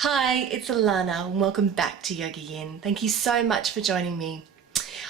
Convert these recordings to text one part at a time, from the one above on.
Hi, it's Allanah and welcome back to YogaYin. Thank you so much for joining me.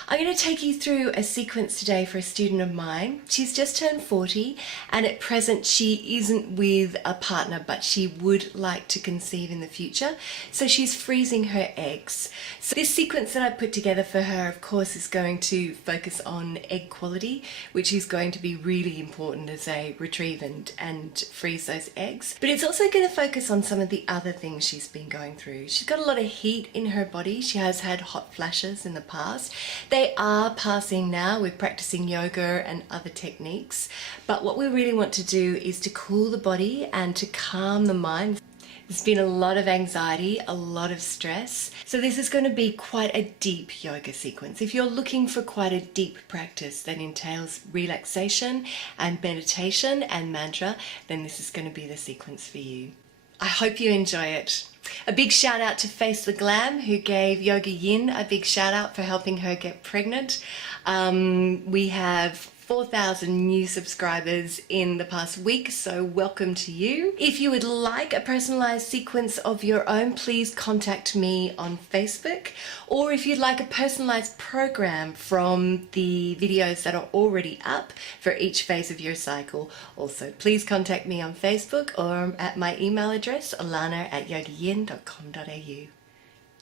I'm going to take you through a sequence today for a student of mine. She's just turned 40 and at present she isn't with a partner, but she would like to conceive in the future. So she's freezing her eggs. So this sequence that I put together for her, of course, is going to focus on egg quality, which is going to be really important as they retrieve and freeze those eggs. But it's also going to focus on some of the other things she's been going through. She's got a lot of heat in her body. She has had hot flashes in the past. They are passing now with practicing yoga and other techniques, but what we really want to do is to cool the body and to calm the mind. There's been a lot of anxiety, a lot of stress, so this is going to be quite a deep yoga sequence. If you're looking for quite a deep practice that entails relaxation and meditation and mantra, then this is going to be the sequence for you. I hope you enjoy it. A big shout out to Face the Glam, who gave YogaYin a big shout out for helping her get pregnant. We have 4,000 new subscribers in the past week, so welcome to you. If you would like a personalized sequence of your own, please contact me on Facebook, or if you'd like a personalized program from the videos that are already up for each phase of your cycle, also please contact me on Facebook or at my email address allanah@yogayin.com.au.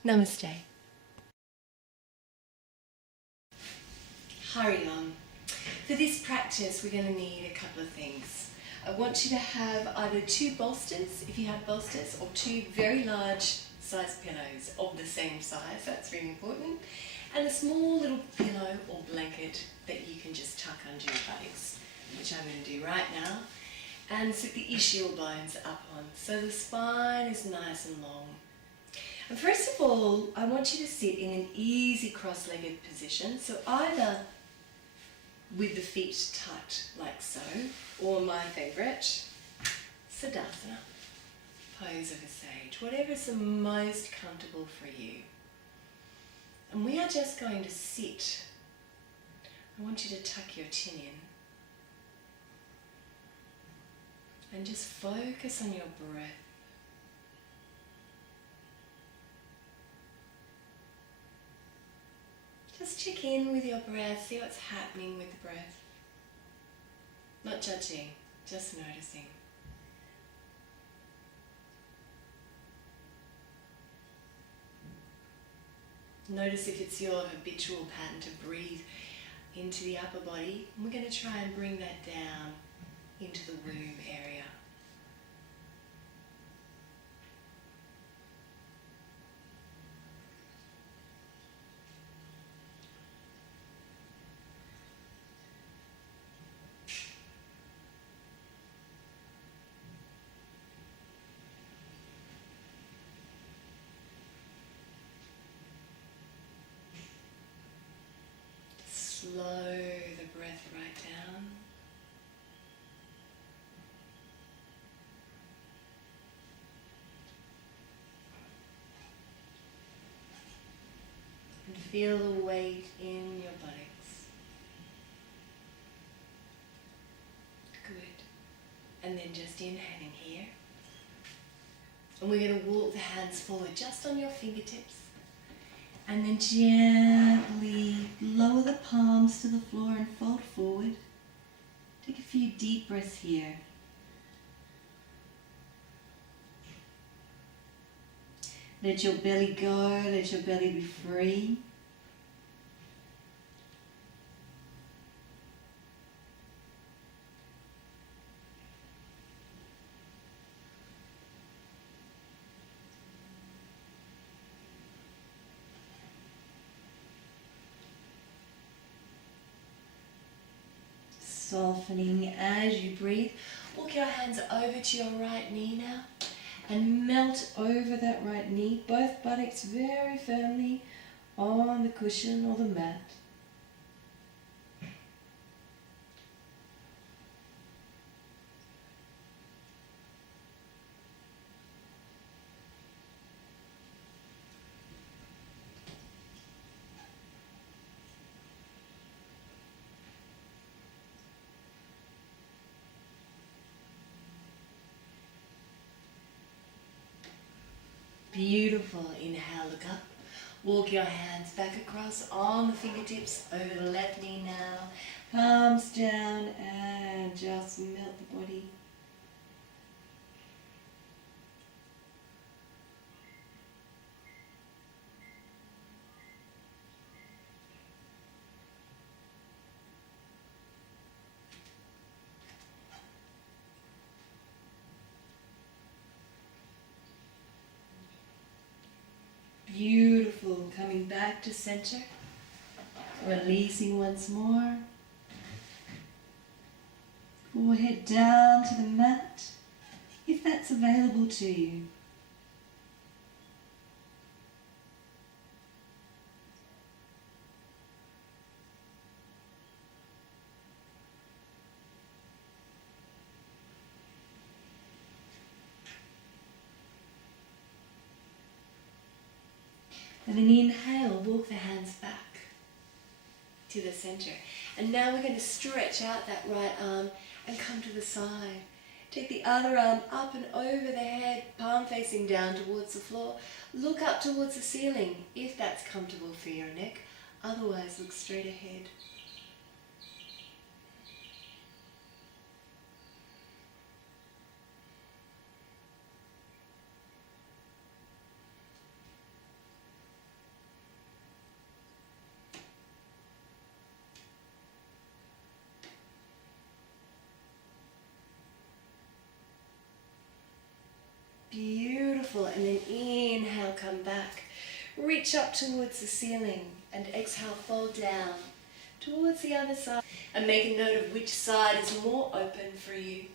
Namaste. Hari Om. For this practice, we're going to need a couple of things. I want you to have either two bolsters, if you have bolsters, or two very large size pillows of the same size, that's really important, and a small little pillow or blanket that you can just tuck under your buttocks, which I'm going to do right now, and sit the ischial bones up on, so the spine is nice and long. And first of all, I want you to sit in an easy cross-legged position, so either with the feet tucked like so, or my favourite, Siddhasana, pose of a sage, whatever's the most comfortable for you. And we are just going to sit. I want you to tuck your chin in and just focus on your breath. Just check in with your breath, see what's happening with the breath. Not judging, just noticing. Notice if it's your habitual pattern to breathe into the upper body. And we're going to try and bring that down into the womb area. Slow the breath right down. And feel the weight in your buttocks. Good. And then just inhaling here. And we're going to walk the hands forward just on your fingertips. And then gently lower the palms to the floor and fold forward. Take a few deep breaths here. Let your belly go, let your belly be free. Softening as you breathe. Walk your hands over to your right knee now and melt over that right knee, both buttocks very firmly on the cushion or the mat. Beautiful. Inhale, look up. Walk your hands back across on the fingertips over the left knee now. Palms down and just melt the body. Beautiful. Coming back to center. Releasing once more. Forehead down to the mat, if that's available to you. And then inhale, walk the hands back to the center. And now we're going to stretch out that right arm and come to the side. Take the other arm up and over the head, palm facing down towards the floor. Look up towards the ceiling if that's comfortable for your neck. Otherwise, look straight ahead. Beautiful. And then inhale, come back. Reach up towards the ceiling and exhale, fall down towards the other side. And make a note of which side is more open for you.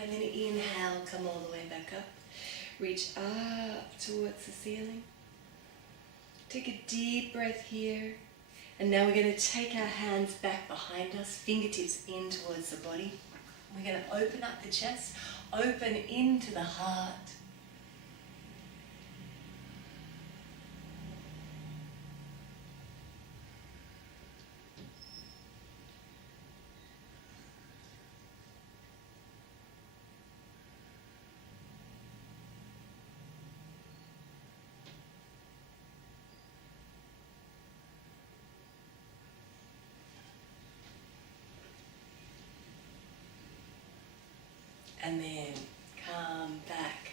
And then inhale, come all the way back up. Reach up towards the ceiling. Take a deep breath here. And now we're going to take our hands back behind us, fingertips in towards the body. We're going to open up the chest, open into the heart. And then come back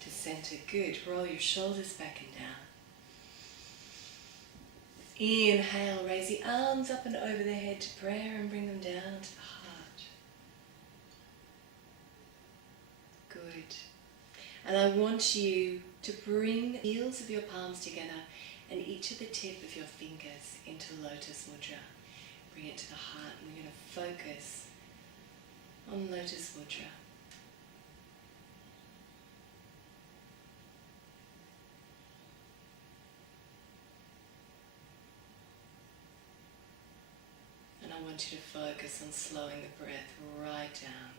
to center. Good. Roll your shoulders back and down. Inhale, raise the arms up and over the head to prayer and bring them down to the heart. Good. And I want you to bring the heels of your palms together and each of the tip of your fingers into Lotus mudra. Bring it to the heart, and we're going to focus on Lotus mudra. I want you to focus on slowing the breath right down.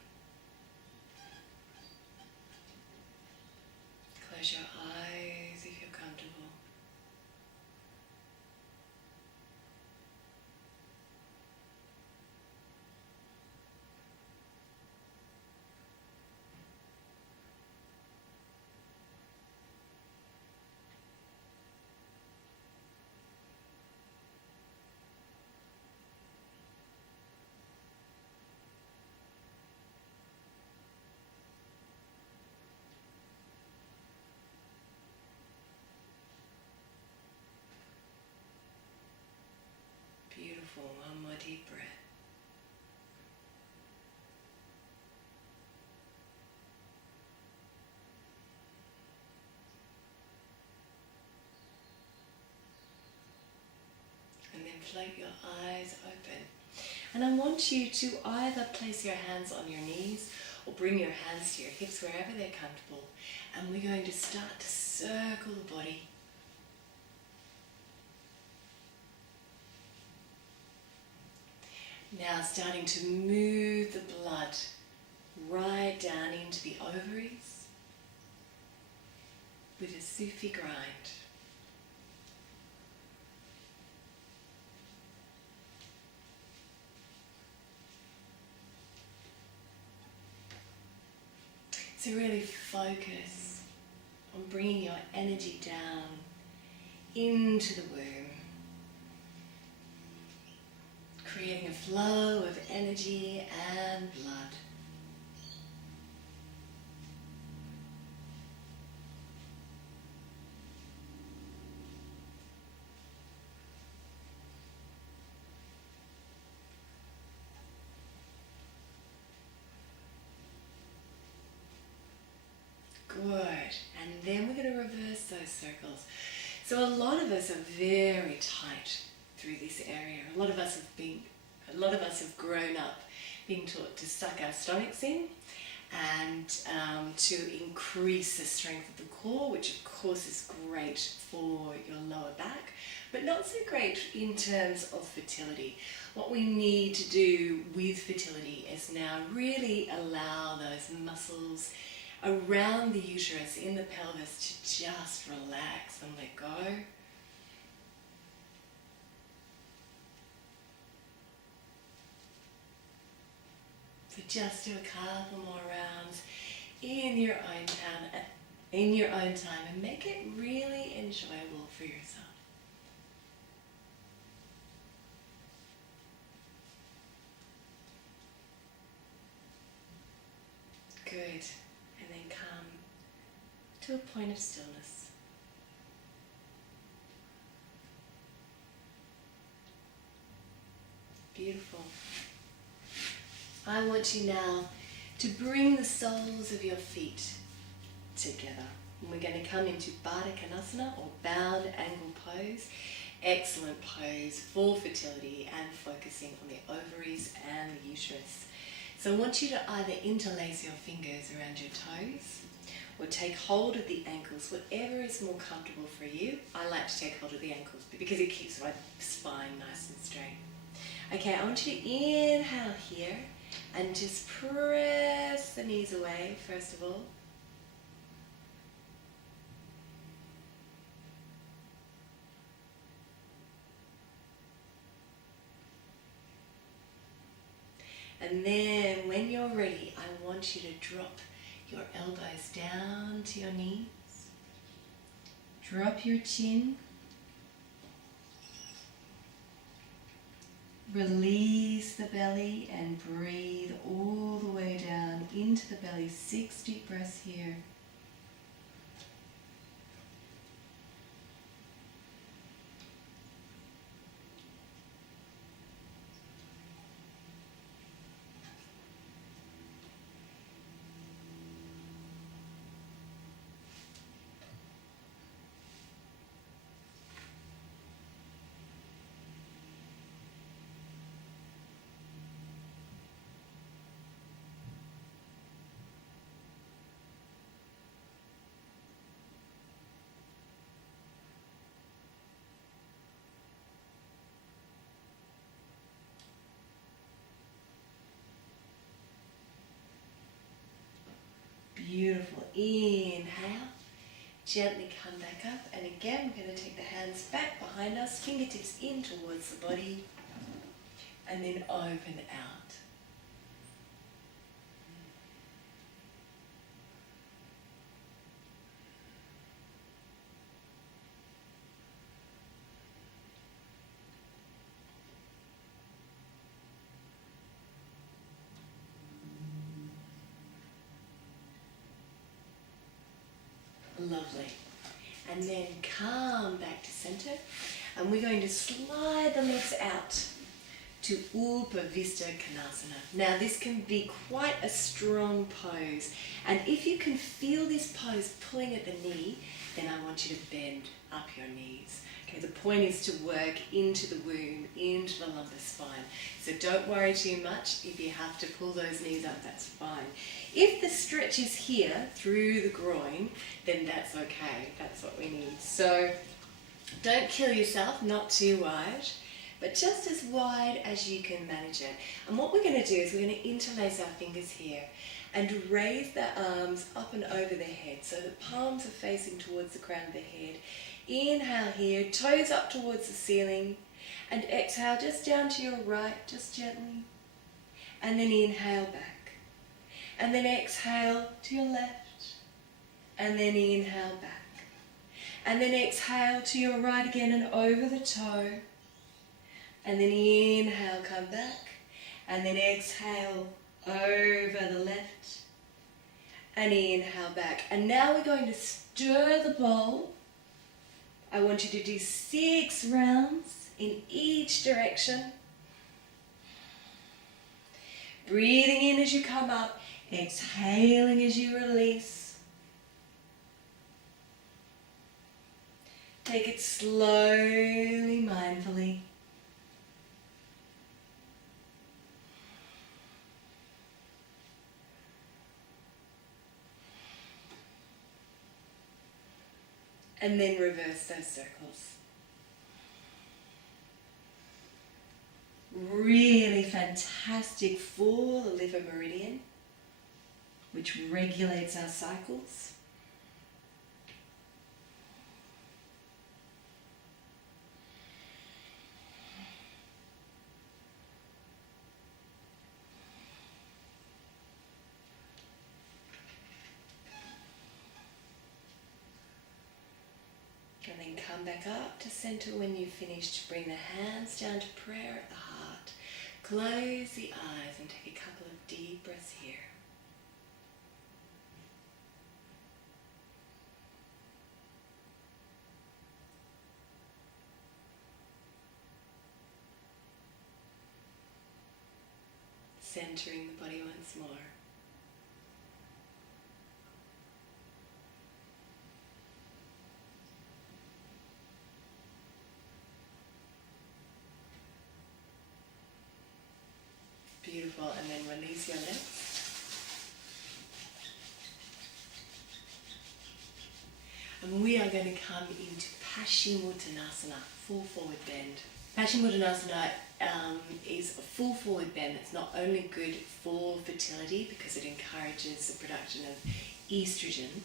Close your eyes if you're comfortable. Beautiful. One more deep breath. And then float your eyes open. And I want you to either place your hands on your knees or bring your hands to your hips wherever they're comfortable. And we're going to start to circle the body. Now starting to move the blood right down into the ovaries with a Sufi grind. So really focus on bringing your energy down into the womb, creating a flow of energy and blood. Good, and then we're going to reverse those circles. So a lot of us are very tight through this area. A lot of us have grown up being taught to suck our stomachs in and to increase the strength of the core, which of course is great for your lower back, but not so great in terms of fertility. What we need to do with fertility is now really allow those muscles around the uterus, in the pelvis, to just relax and let go. So just do a couple more rounds in your own time, and make it really enjoyable for yourself. Good. And then come to a point of stillness. Beautiful. I want you now to bring the soles of your feet together. And we're going to come into Baddha Konasana, or bound angle pose. Excellent pose for fertility and focusing on the ovaries and the uterus. So I want you to either interlace your fingers around your toes or take hold of the ankles, whatever is more comfortable for you. I like to take hold of the ankles because it keeps my spine nice and straight. Okay, I want you to inhale here and just press the knees away first of all. And then when you're ready, I want you to drop your elbows down to your knees. Drop your chin. Release the belly and breathe all the way down into the belly. 6 deep breaths here. Beautiful. Inhale. Gently come back up. And again, we're going to take the hands back behind us, fingertips in towards the body, and then open out. Lovely. And then come back to center, and we're going to slide the legs out to Upavista Konasana. Now this can be quite a strong pose, and if you can feel this pose pulling at the knee, then I want you to bend up your knees. Okay, the point is to work into the womb, into the lumbar spine. So don't worry too much. If you have to pull those knees up, that's fine. If the stretch is here through the groin, then that's okay. That's what we need. So don't kill yourself, not too wide. but just as wide as you can manage it. And what we're going to do is we're going to interlace our fingers here and raise the arms up and over the head so the palms are facing towards the crown of the head. Inhale here, toes up towards the ceiling, and exhale just down to your right, just gently. And then inhale back. And then exhale to your left. And then inhale back. And then exhale to your right again and over the toe. And then inhale, come back. And then exhale over the left. And inhale back. And now we're going to stir the bowl. I want you to do 6 rounds in each direction. Breathing in as you come up, exhaling as you release. Take it slowly, mindfully. And then reverse those circles. Really fantastic for the liver meridian, which regulates our cycles. And then come back up to center when you've finished. Bring the hands down to prayer at the heart. Close the eyes and take a couple of deep breaths here. Centering the body once more. Beautiful, and then release your legs. And we are going to come into Paschimottanasana, full forward bend. Paschimottanasana is a full forward bend. It's not only good for fertility because it encourages the production of estrogen,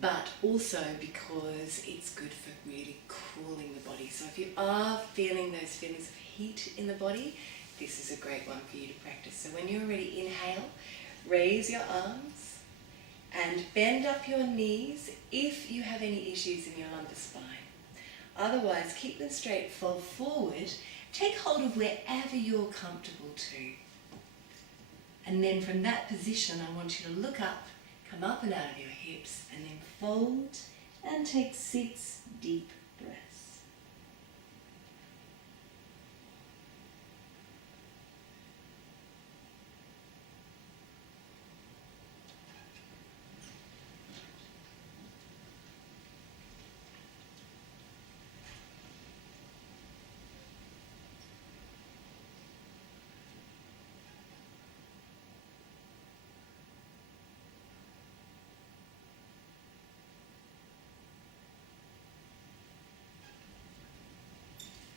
but also because it's good for really cooling the body. So if you are feeling those feelings of heat in the body, this is a great one for you to practice. So when you're ready, inhale, raise your arms and bend up your knees if you have any issues in your lumbar spine. Otherwise, keep them straight, fold forward, take hold of wherever you're comfortable to. And then from that position, I want you to look up, come up and out of your hips, and then fold and take 6 deep breaths.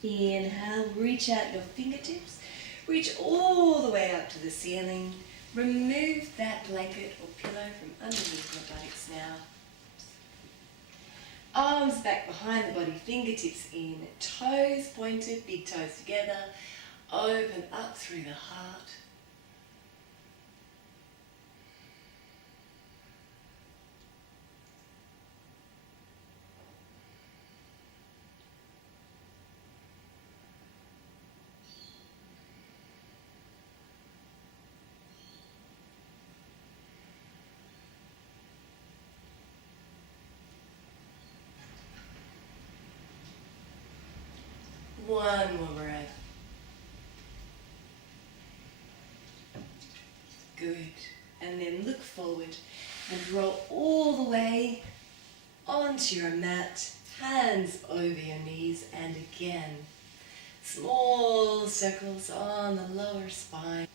Inhale, reach out your fingertips, reach all the way up to the ceiling. Remove that blanket or pillow from underneath your buttocks now. Arms back behind the body, fingertips in, toes pointed, big toes together, open up through the heart. One more breath. Good. And then look forward and roll all the way onto your mat, hands over your knees, and again, small circles on the lower spine.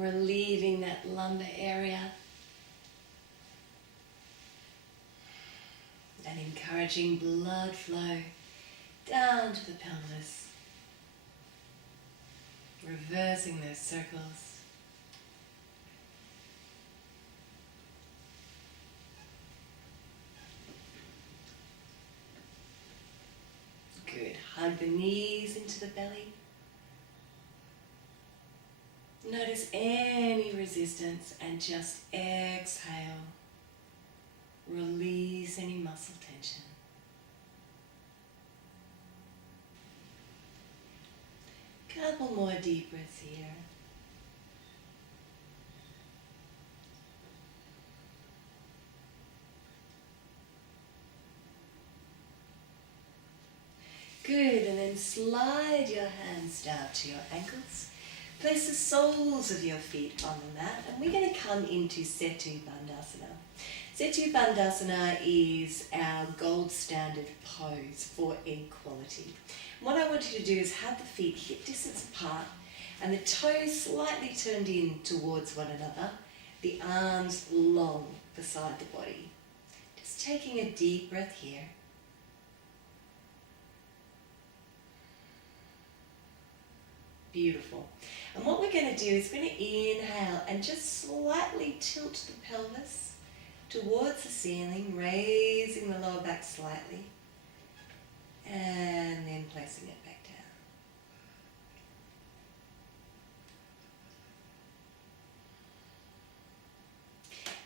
relieving that lumbar area and encouraging blood flow down to the pelvis, reversing those circles. Good. Hug the knees into the belly. Notice any resistance and just exhale. Release any muscle tension. Couple more deep breaths here. Good, and then slide your hands down to your ankles. Place the soles of your feet on the mat, and we're going to come into Setu Bandhasana. Setu Bandhasana is our gold standard pose for equality. What I want you to do is have the feet hip distance apart and the toes slightly turned in towards one another, the arms long beside the body. Just taking a deep breath here. Beautiful. And what we're going to do is we're going to inhale and just slightly tilt the pelvis towards the ceiling, raising the lower back slightly, and then placing it back down.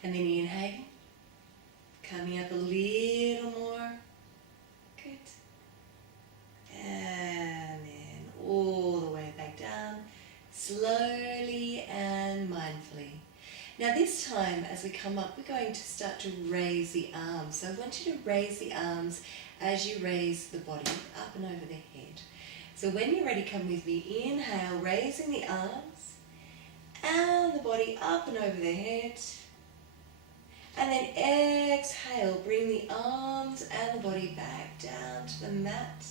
And then inhaling, coming up a little more. Good. And then all the way back down, slowly and mindfully. Now this time, as we come up, we're going to start to raise the arms. So I want you to raise the arms as you raise the body up and over the head. So when you're ready, come with me. Inhale, raising the arms and the body up and over the head. And then exhale, bring the arms and the body back down to the mat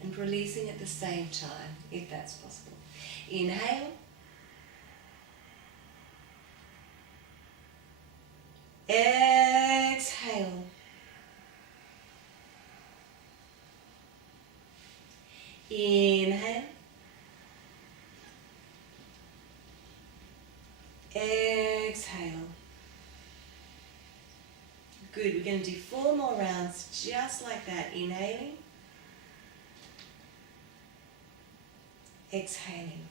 and releasing at the same time, if that's possible. Inhale. Exhale. Inhale. Exhale. Good. We're going to do 4 more rounds just like that. Inhaling. Exhaling.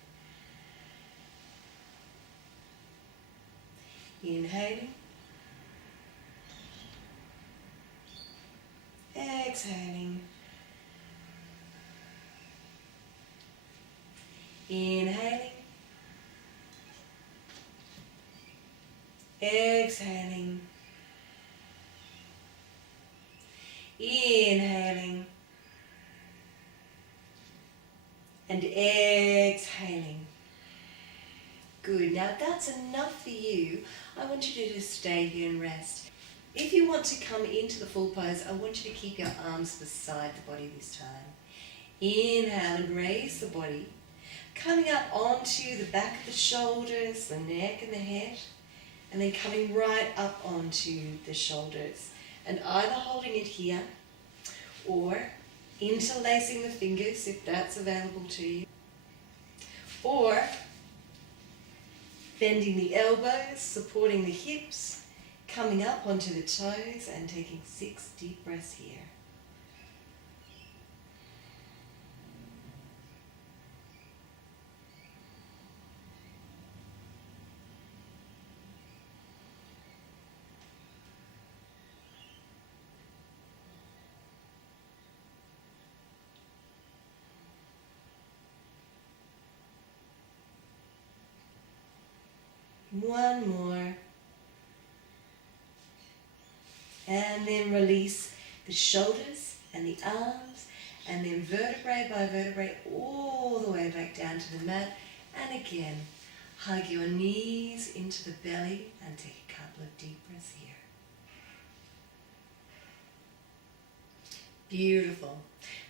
Inhaling. Exhaling. Inhaling. Exhaling. Inhaling. And exhaling. Good. Now if that's enough for you, I want you to just stay here and rest. If you want to come into the full pose, I want you to keep your arms beside the body this time. Inhale and raise the body. Coming up onto the back of the shoulders, the neck and the head. And then coming right up onto the shoulders. And either holding it here or interlacing the fingers if that's available to you. Or bending the elbows, supporting the hips, coming up onto the toes and taking 6 deep breaths here. One more. And then release the shoulders and the arms, and then vertebrae by vertebrae all the way back down to the mat. And again, hug your knees into the belly and take a couple of deep breaths here. Beautiful.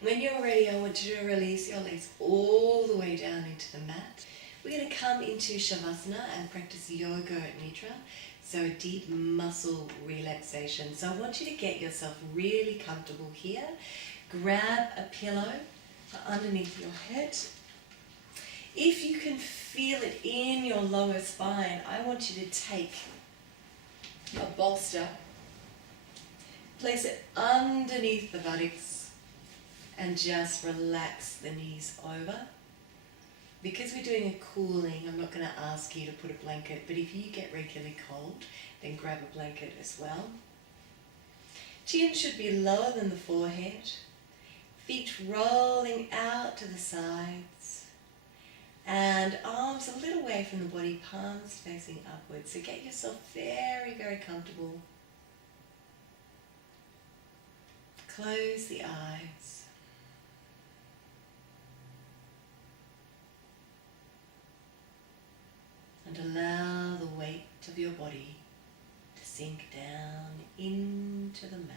When you're ready, I want you to release your legs all the way down into the mat. We're going to come into Shavasana and practice yoga nidra, so a deep muscle relaxation. So I want you to get yourself really comfortable here. Grab a pillow underneath your head. If you can feel it in your lower spine, I want you to take a bolster, place it underneath the buttocks, and just relax the knees over. Because we're doing a cooling, I'm not going to ask you to put a blanket, but if you get regularly cold, then grab a blanket as well. Chin should be lower than the forehead. Feet rolling out to the sides. And arms a little away from the body, palms facing upwards. So get yourself very, very comfortable. Close the eyes. And allow the weight of your body to sink down into the mat.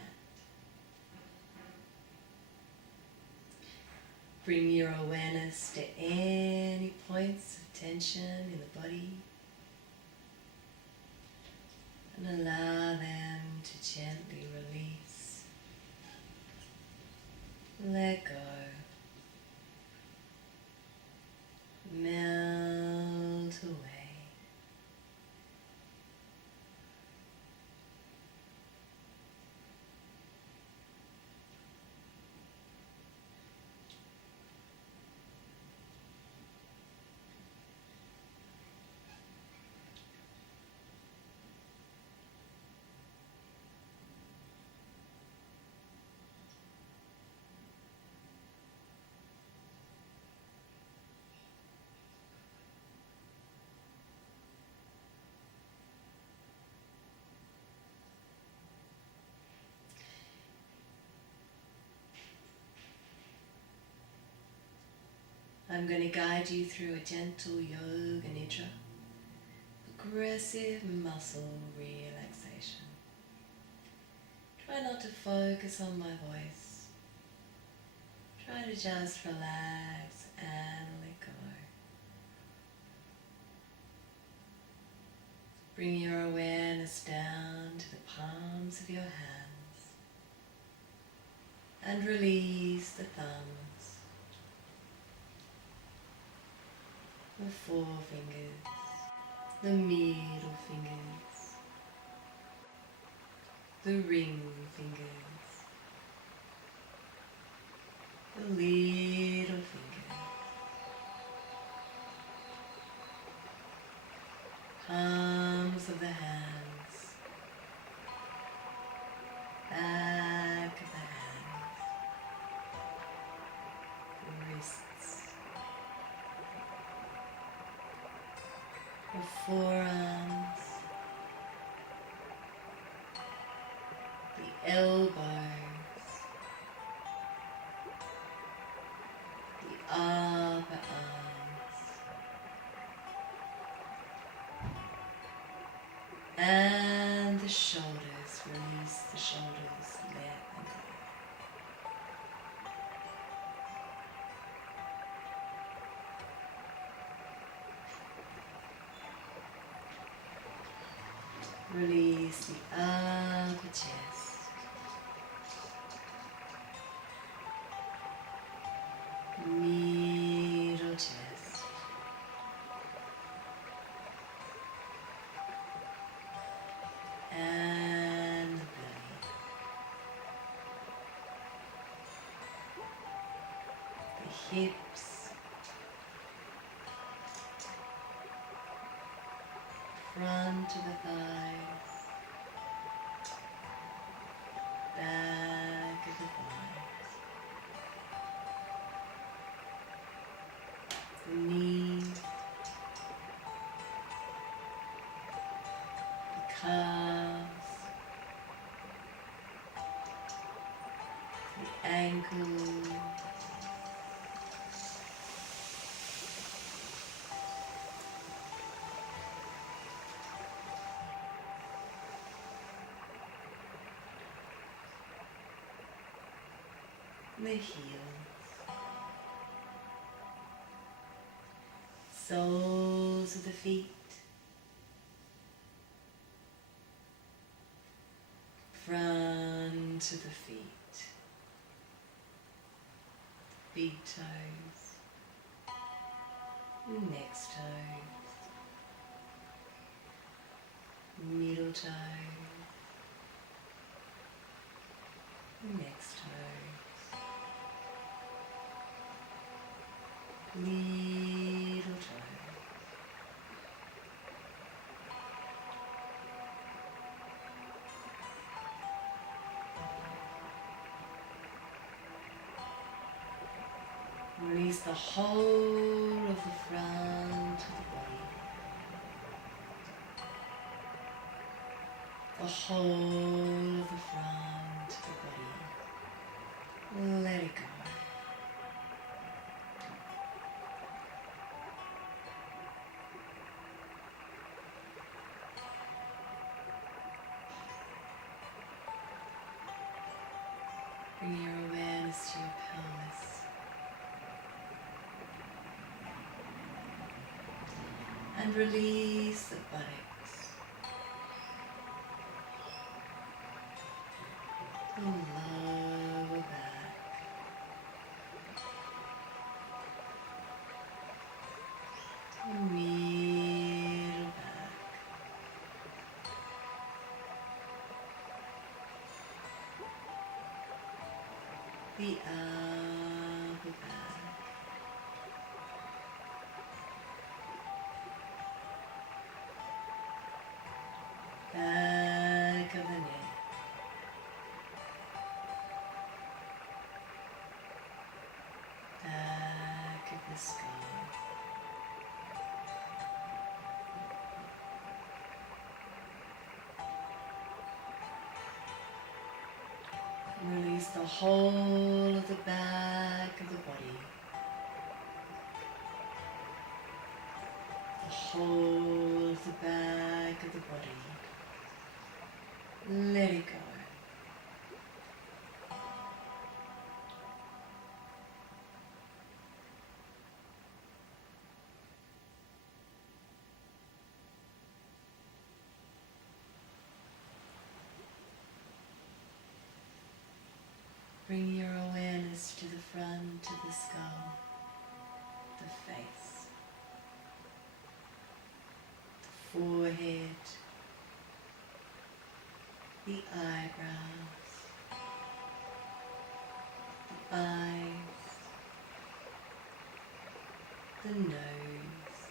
Bring your awareness to any points of tension in the body and allow them to gently release. Let go. Melt away. I'm going to guide you through a gentle yoga nidra, progressive muscle relaxation. Try not to focus on my voice. Try to just relax and let go. Bring your awareness down to the palms of your hands and release the thumbs. The forefingers, the middle fingers, the ring fingers, the little fingers, palms of the hands, back of the hands, the wrists, the forearms, the elbows, the upper arms, and the shoulders. Release the shoulders, let them go. Release the upper chest, middle chest, and the belly. The hips, front of the thighs, back of the thighs, the knees, the calves, the ankles, the heels, soles feet, front of the feet, big toes, next toe, middle toe, next toe, little toe. Release the whole of the front of the body, the whole of the front of the body. Let it go. Bring your awareness to your pelvis. And release the buttocks, the lower back, the middle back, the upper back. Back of the neck, back of the skull, release the whole of the back of the body, the whole of the back of the body. Let it go. Bring your awareness to the front of the skull, the face, the forehead, the eyebrows, the eyes, the nose,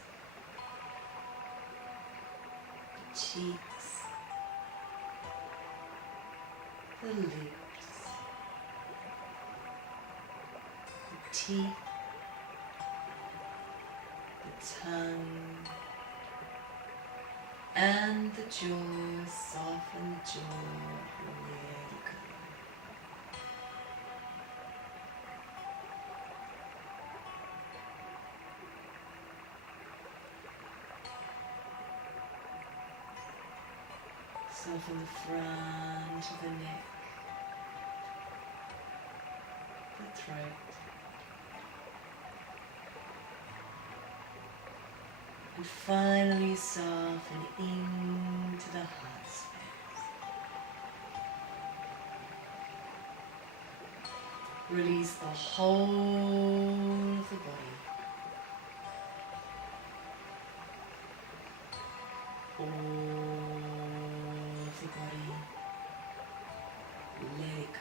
the cheeks, the lips, the teeth, the tongue, and the jaw. Soften the jaw, let it go. Soften the front of the neck, the throat, and finally soften into the heart space. Release the whole of the body, all of the body. Let it go.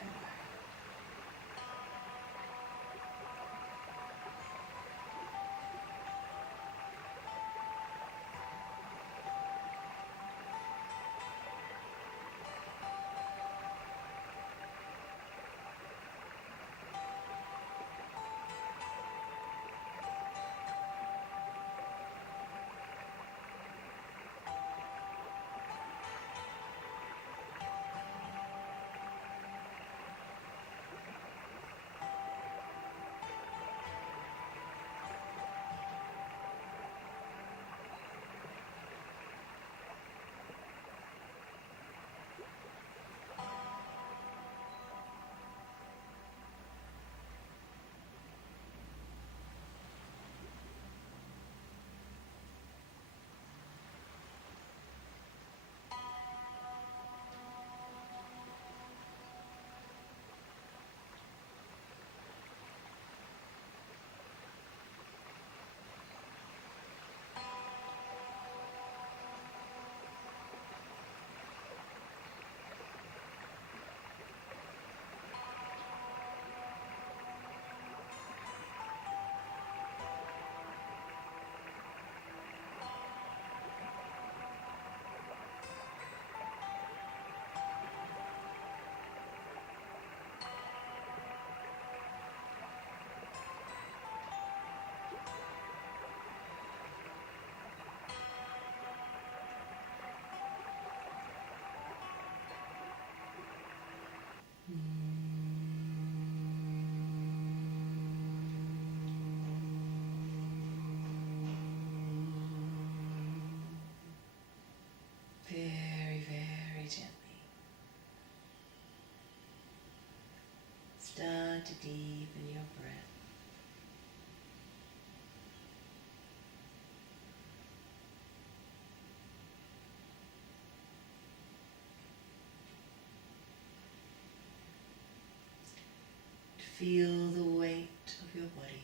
Feel the weight of your body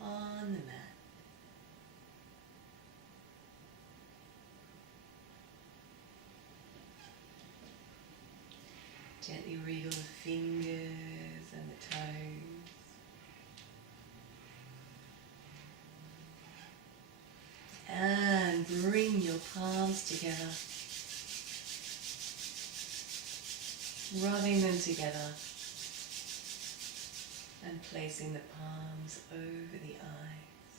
on the mat. Gently wriggle the fingers and the toes. And bring your palms together. Rubbing them together. And placing the palms over the eyes.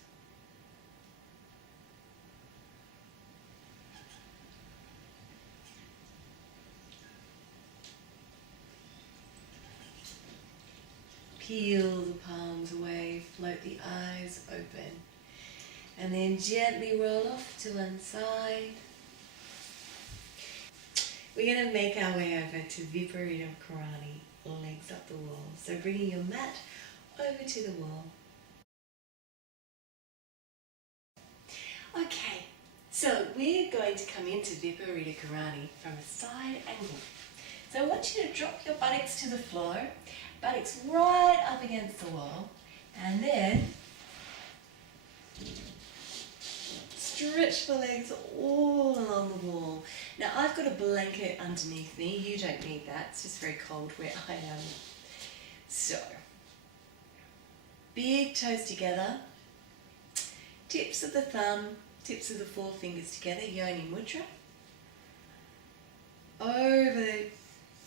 Peel the palms away, float the eyes open, and then gently roll off to one side. We're going to make our way over to Viparita Karani, legs up the wall. So bringing your mat over to the wall. Okay, so we're going to come into Viparita Karani from a side angle. So I want you to drop your buttocks to the floor, buttocks right up against the wall, and then stretch the legs all along the wall. Now I've got a blanket underneath me, you don't need that, it's just very cold where I am. So, big toes together, tips of the thumb, tips of the forefingers together, yoni mudra,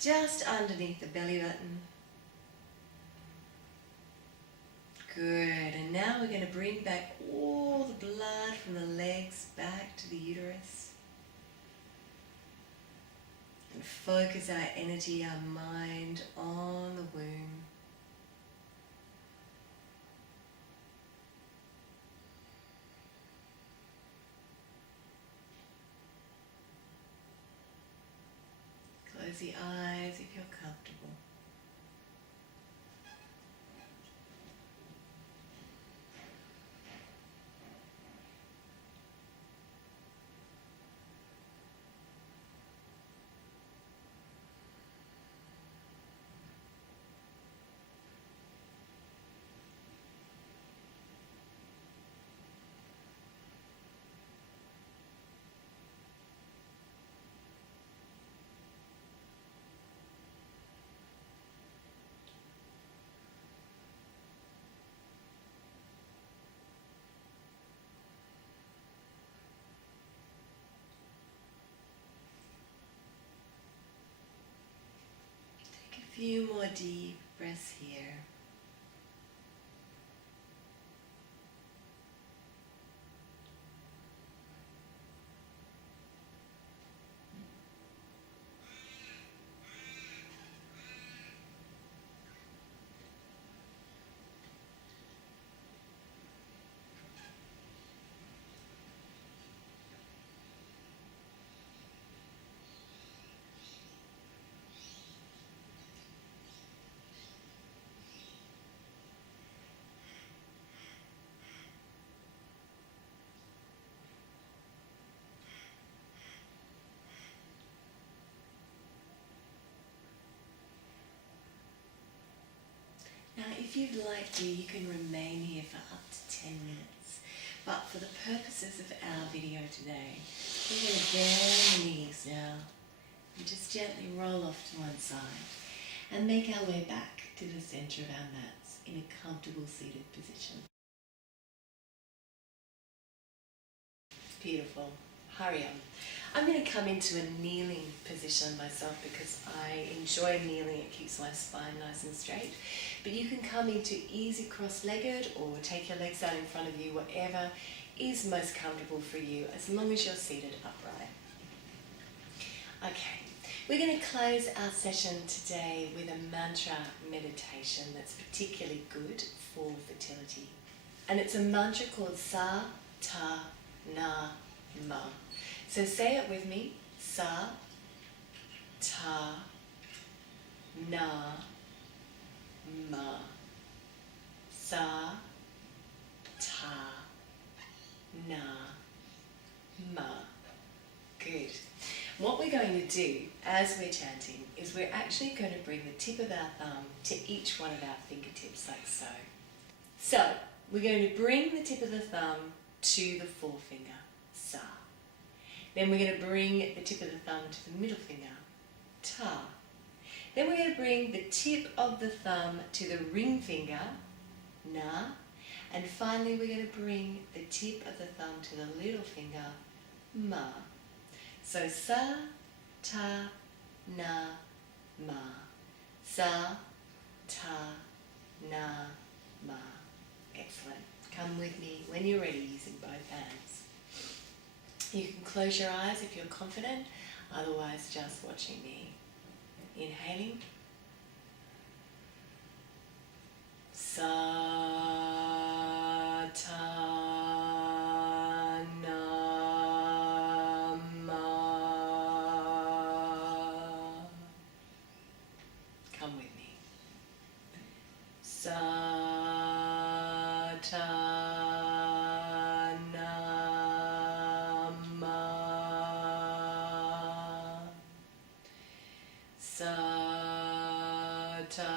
just underneath the belly button. Good, and now we're going to bring back all the blood from the legs back to the uterus. And focus our energy, our mind on the womb. Close the eyes if you're comfortable. A few more deep breaths here. Now, if you'd like to, you can remain here for up to 10 minutes. But for the purposes of our video today, we're going to bend the knees now and just gently roll off to one side and make our way back to the center of our mats in a comfortable seated position. Beautiful. Hurry on. I'm going to come into a kneeling position myself because I enjoy kneeling. It keeps my spine nice and straight. But you can come into easy cross-legged or take your legs out in front of you, whatever is most comfortable for you, as long as you're seated upright. Okay, we're going to close our session today with a mantra meditation that's particularly good for fertility. And it's a mantra called Sa, Ta, Na, Ma. So say it with me. Sa, Ta, Na, Ma. Sa, Ta, Na, Ma. Good. What we're going to do as we're chanting is we're actually going to bring the tip of our thumb to each one of our fingertips, like so. So, we're going to bring the tip of the thumb to the forefinger, sa. Then we're going to bring the tip of the thumb to the middle finger, ta. Then we're going to bring the tip of the thumb to the ring finger, na. And finally we're going to bring the tip of the thumb to the little finger, ma. So sa, ta, na, ma. Sa, ta, na, ma. Excellent. Come with me when you're ready using both hands. You can close your eyes if you're confident, otherwise just watching me. Inhaling. Sa, ta, na, ma. Come with me. Sa, ta, na, ma. Sa, ta,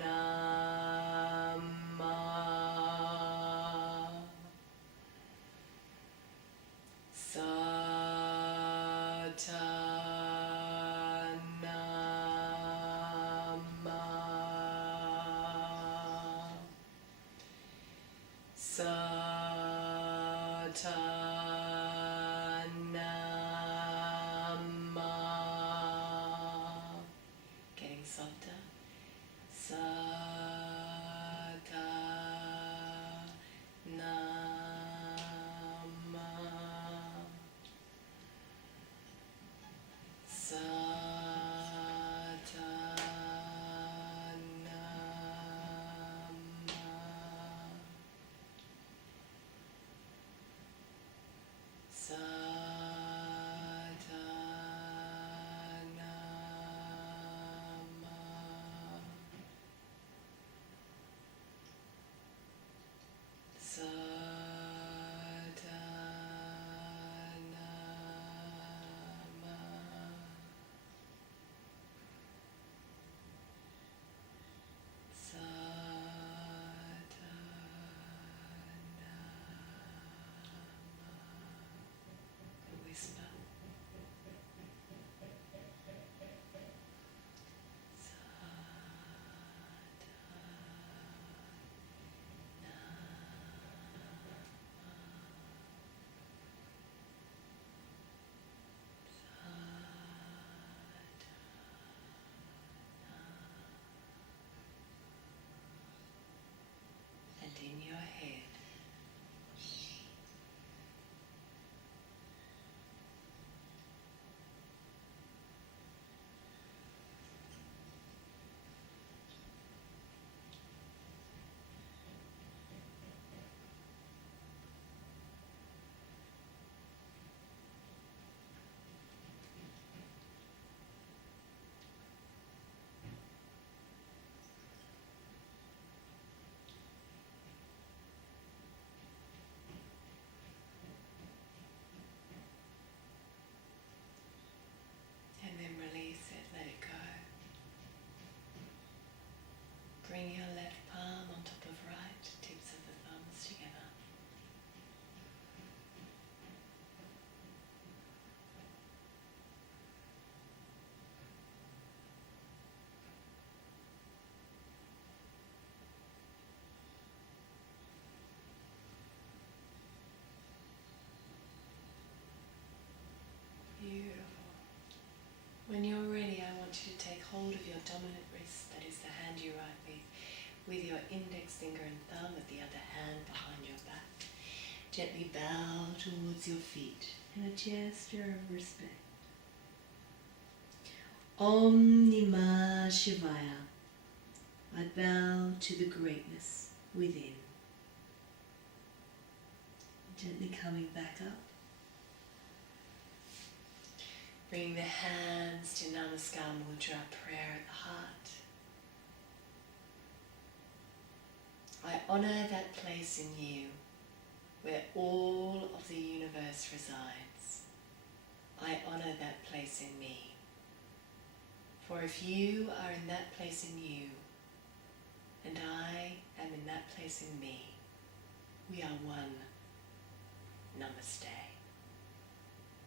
na, ma. Sa, ta, na, ma. Sa, ta, na, ma. Getting softer. Sa, ta, na, ma. Sa, ta, na, ma. Sa, ta, na, ma. Sa, ta, na, ma. Sa, ta, na, ma. A whisper. Sa, ta, na, and in your head. And then release it, let it go. Bring your left palm on top of right, tips of the thumbs together. Beautiful. When you're ready, I want you to take hold of your dominant wrist, that is the hand you write with your index finger and thumb at the other hand behind your back. Gently bow towards your feet in a gesture of respect. Om Namah Shivaya. I bow to the greatness within. Gently coming back up. Bring the hands to Namaskar Mudra, prayer at the heart. I honour that place in you where all of the universe resides. I honour that place in me For if you are in that place in you, and I am in that place in me, we are one. Namaste.